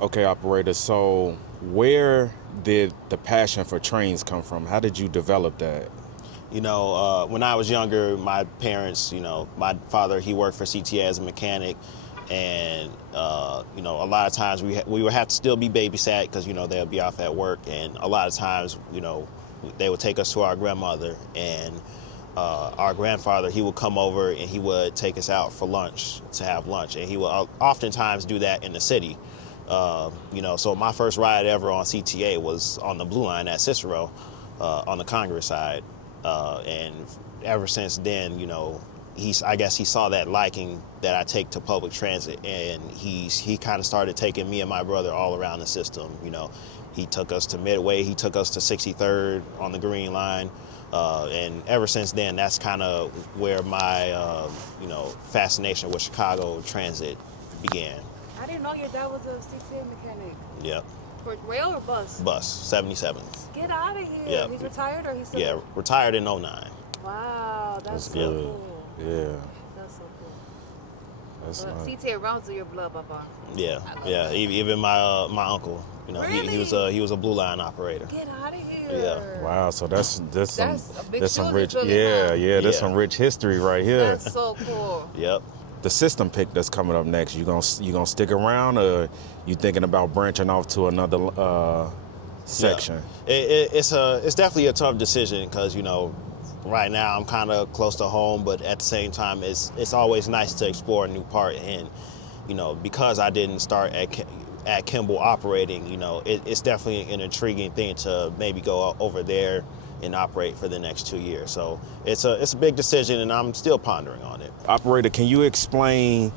Okay, operator. So where did the passion for trains come from? How did you develop that? When I was younger, my parents, my father, he worked for CTA as a mechanic. And, a lot of times we would have to still be babysat because, they'll be off at work. And a lot of times, they would take us to our grandmother. And our grandfather, he would come over and he would take us out for lunch, to have lunch. And he would oftentimes do that in the city. So my first ride ever on CTA was on the Blue Line at Cicero on the Congress side. And ever since then, I guess he saw that liking that I take to public transit, and he kind of started taking me and my brother all around the system. He took us to Midway, he took us to 63rd on the Green Line, and ever since then, that's kind of where my fascination with Chicago transit began. I didn't know your dad was a CTA mechanic. Yep. For rail or bus? Bus, 77th. Get out of here. Yep. He's retired or he's still? Yeah, retired in 09. Wow, that's so good. cool. Yeah. That's so cool. That's But nice. CTA runs through your blood, Papa. Yeah, yeah. Even my uncle, Really? he was a Blue Line operator. Get out of here. Yeah. Wow, so that's some a big there's some shoe rich to fill in, huh? there's Yeah. some rich history right here. That's so cool. Yep. The system pick that's coming up next, you gonna stick around, or you thinking about branching off to another section? Yeah. It's definitely a tough decision because right now I'm kind of close to home, but at the same time it's always nice to explore a new part. And because I didn't start at Kimball operating, it's definitely an intriguing thing to maybe go over there and operate for the next 2 years. So it's a big decision, and I'm still pondering on it. Operator, can you explain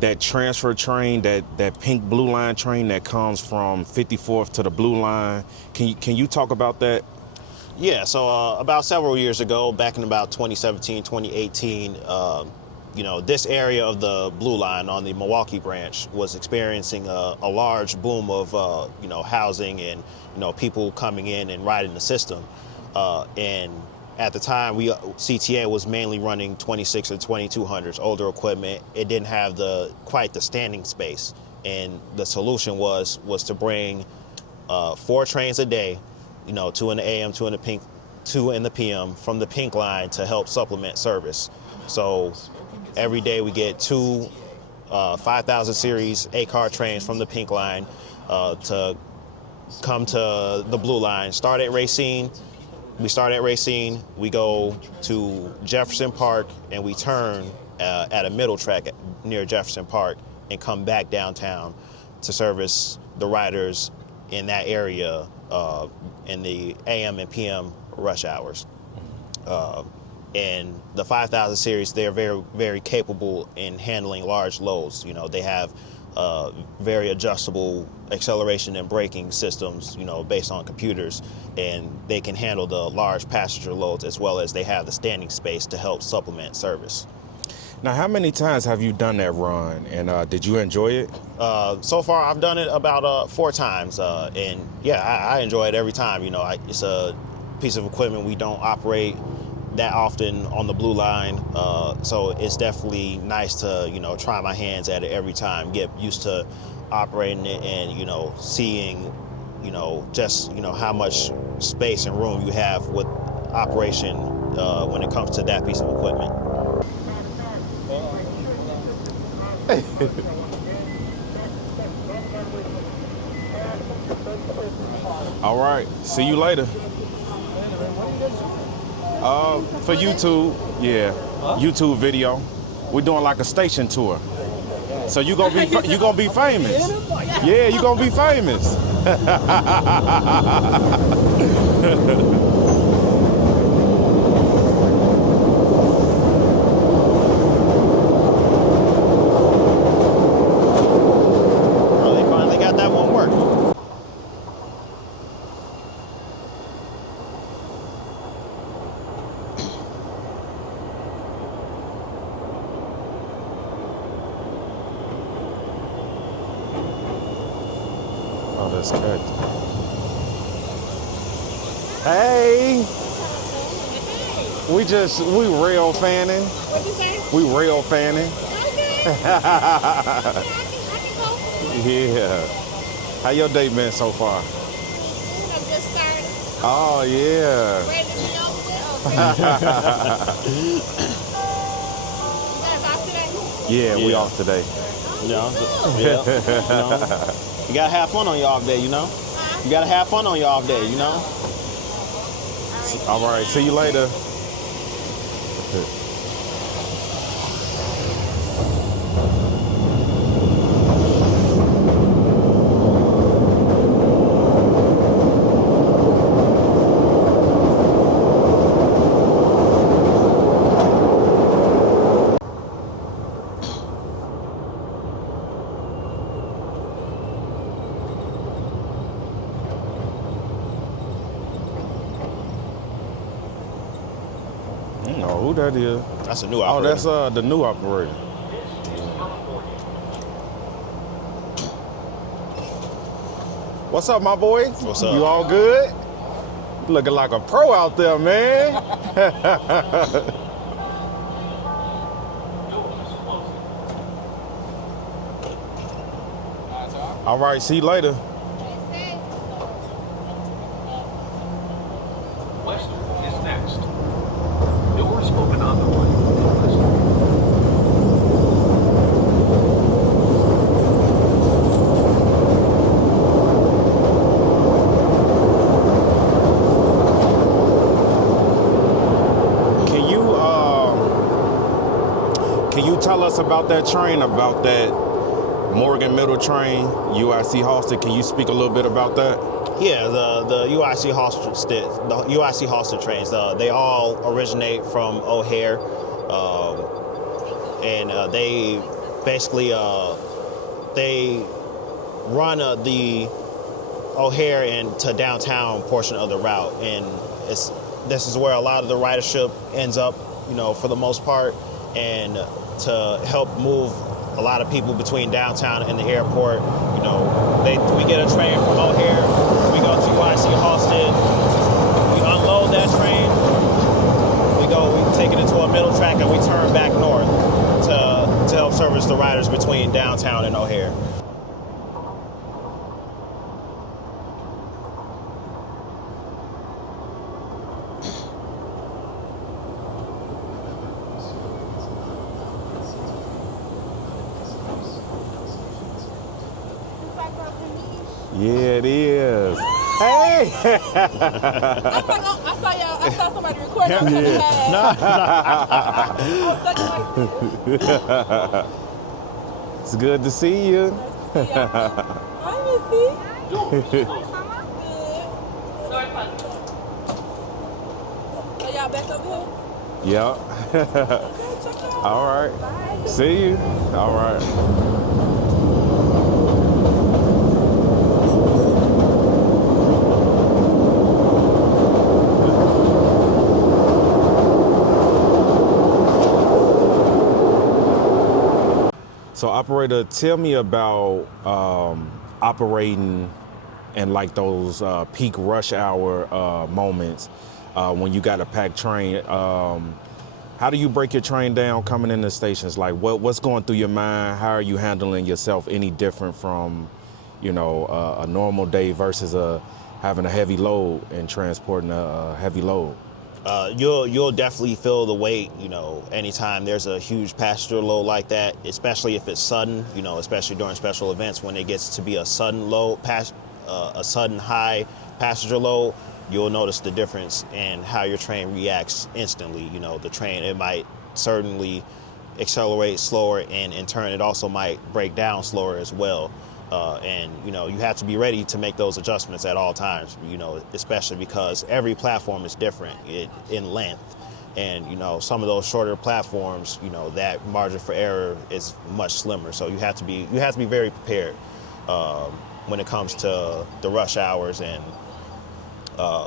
that transfer train, that pink Blue Line train that comes from 54th to the Blue Line? Can you talk about that? Yeah, so about several years ago, back in about 2017, 2018, this area of the Blue Line on the Milwaukee branch was experiencing a large boom of, housing and, people coming in and riding the system. And at the time, CTA was mainly running 26 or 2200s, older equipment. It didn't have quite the standing space. And the solution was to bring 4 trains a day, 2 in the AM, 2 in the PM from the pink line to help supplement service. So every day we get 2 5,000 series 8-car trains from the pink line to come to the Blue Line. We start at Racine, we go to Jefferson Park, and we turn at a middle track near Jefferson Park and come back downtown to service the riders in that area in the AM and PM rush hours. And the 5,000 series, they're very, very capable in handling large loads. They have very adjustable acceleration and braking systems, based on computers, and they can handle the large passenger loads as well as they have the standing space to help supplement service. Now, how many times have you done that run, and did you enjoy it? So far, I've done it about 4 times, and yeah, I enjoy it every time. It's a piece of equipment we don't operate that often on the Blue Line, so it's definitely nice to try my hands at it every time, get used to operating it, and seeing just how much space and room you have with operation when it comes to that piece of equipment. All right, see you later. For YouTube, yeah, YouTube video. We're doing like a station tour. So you gonna be famous. Yeah, you gonna be famous. Oh, they finally got that one working. Oh, that's good. Hey, we rail fanning. What'd you say? We rail fanning. Okay. I can go. Yeah. How your day been so far? I'm just started. Oh yeah. Ready to be over with? Okay. You guys off today? Yeah, we Yeah. off today. You know, yeah. You gotta have fun on your off day, you know? You gotta have fun on your off day, you know? All right, see you later. I don't know who that is. That's a new Oh, operator. that's the new operator. What's up, my boy? What's up? You all good? Looking like a pro out there, man. All right, see you later. West is next. Doors open on the right. Can you tell us about that train, about that Morgan Middle train, UIC Halsted? Can you speak a little bit about that? Yeah, the UIC Halsted trains, they all originate from O'Hare, and they basically they run the O'Hare into downtown portion of the route, and this is where a lot of the ridership ends up, you know, for the most part, and to help move a lot of people between downtown and the airport, you know, we get a train from O'Hare, we go to UIC Halsted, we unload that train, we take it into a middle track, and we turn back north to help service the riders between downtown and O'Hare. Yeah, it is. Hey! I saw somebody recording. I was like, It's good to see you. hi, Missy. So y'all back over here? Yep. All right. See you. All right. So, operator, tell me about operating in like those peak rush hour moments when you got a packed train. How do you break your train down coming in the stations? Like, what's going through your mind? How are you handling yourself any different from, you know, a normal day versus having a heavy load and transporting a heavy load? You'll definitely feel the weight, you know, anytime there's a huge passenger load like that, especially if it's sudden, you know, especially during special events when it gets to be a sudden load, a sudden high passenger load, you'll notice the difference in how your train reacts instantly. You know, the train, it might certainly accelerate slower, and in turn, it also might break down slower as well. And, you know, you have to be ready to make those adjustments at all times, you know, especially because every platform is different in length. And, you know, some of those shorter platforms, you know, that margin for error is much slimmer. So you have to be very prepared when it comes to the rush hours and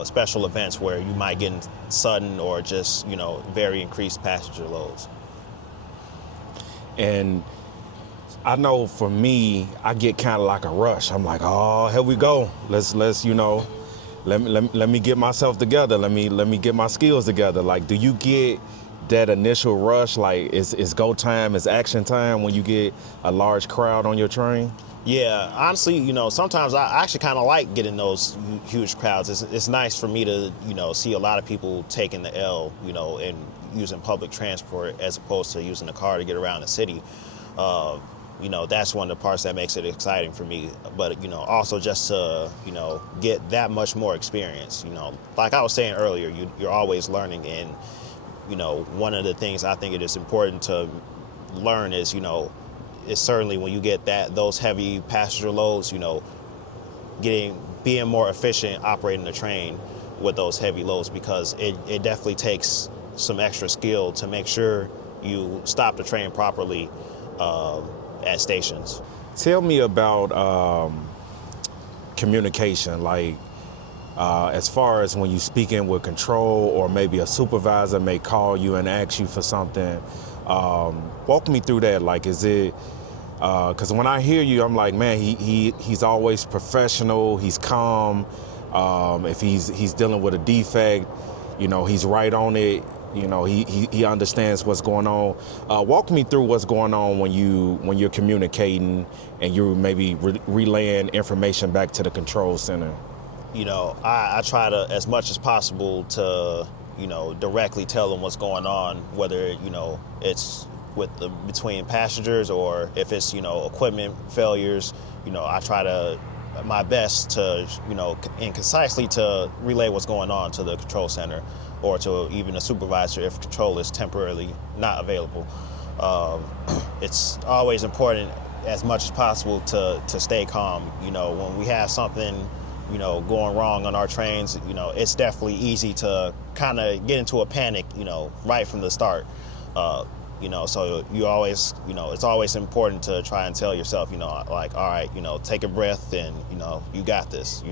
special events where you might get in sudden or just, you know, very increased passenger loads. And I know for me, I get kind of like a rush. I'm like, oh, here we go. Let's you know, let me get myself together. Let me get my skills together. Like, do you get that initial rush? Like, it's go time, it's action time when you get a large crowd on your train? Yeah, honestly, sometimes I actually kind of like getting those huge crowds. It's nice for me to, see a lot of people taking the L, and using public transport as opposed to using a car to get around the city. That's one of the parts that makes it exciting for me. But, also just to, get that much more experience, like I was saying earlier, you're always learning. And, one of the things I think it is important to learn is, is certainly when you get those heavy passenger loads, being more efficient operating the train with those heavy loads, because it definitely takes some extra skill to make sure you stop the train properly at stations. Tell me about communication, like as far as when you speaking with control, or maybe a supervisor may call you and ask you for something. Walk me through that. Like, is it, because when I hear you, I'm like, man, he's always professional, he's calm. If he's dealing with a defect, he's right on it. He understands what's going on. Walk me through what's going on when you're communicating and you're maybe relaying information back to the control center. I try to, as much as possible, to, directly tell them what's going on, whether, it's between passengers, or if it's, equipment failures. I try to my best to, and concisely to relay what's going on to the control center, or to even a supervisor if control is temporarily not available. It's always important, as much as possible, to stay calm. When we have something, going wrong on our trains, it's definitely easy to kind of get into a panic, right from the start. So you always, it's always important to try and tell yourself, like, all right, take a breath, and, you got this,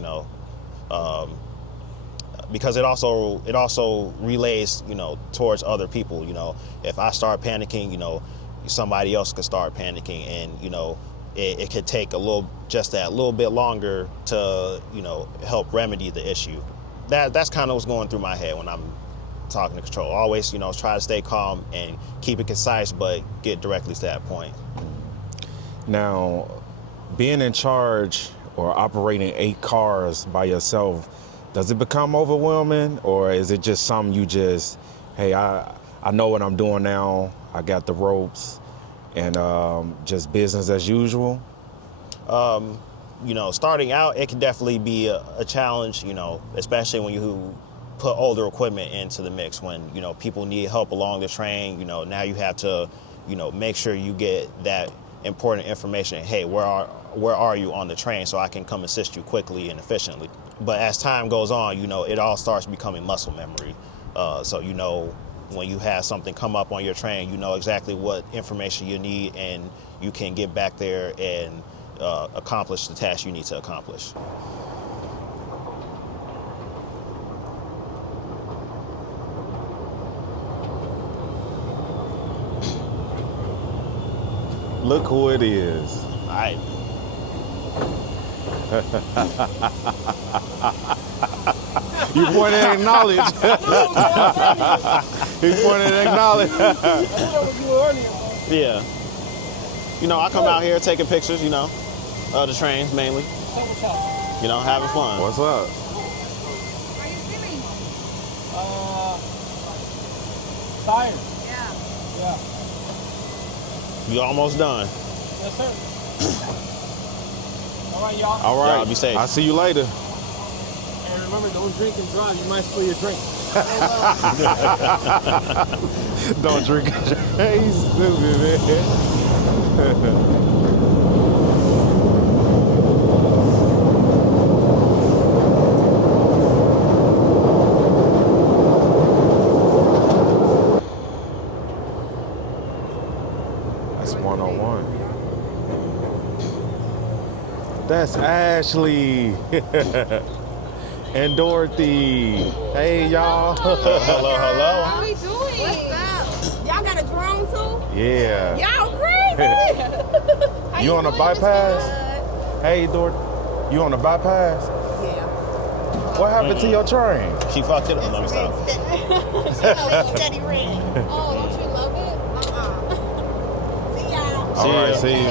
because it also relays, towards other people. If I start panicking, somebody else could start panicking, and, it could take just that little bit longer to, help remedy the issue. That's kind of what's going through my head when I'm talking to control. Always, try to stay calm and keep it concise, but get directly to that point. Now, being in charge or operating 8 cars by yourself, does it become overwhelming, or is it just something you just, hey, I know what I'm doing now, I got the ropes, and just business as usual? Starting out, it can definitely be a challenge, especially when you put older equipment into the mix, when, people need help along the train. Now you have to, make sure you get that important information. Hey, where are you on the train, so I can come assist you quickly and efficiently. But as time goes on, it all starts becoming muscle memory. So, when you have something come up on your train, you know exactly what information you need, and you can get back there and accomplish the task you need to accomplish. Look who it is. You pointed and acknowledge. He pointed and acknowledge. Yeah. I come out here taking pictures, of the trains mainly. Having fun. What's up? How are you feeling? Tired. Yeah. Yeah. You almost done. Yes, sir. All right, y'all. All right. Y'all be safe. I'll see you later. And remember, don't drink and drive. You might spill your drink. Don't drink and drive. He's stupid, man. That's 101. That's Ashley and Dorothy. Hey, y'all. Hello. How we doing? What's up? Y'all got a drone too? Yeah. Y'all crazy! How You on a doing, bypass? Mr. Hey, Dorothy. You on the bypass? Yeah. What happened to your train? She fucked it up. Let me stop. Steady red. Oh, don't you love it? Uh-uh. See y'all. All right, ya. see you.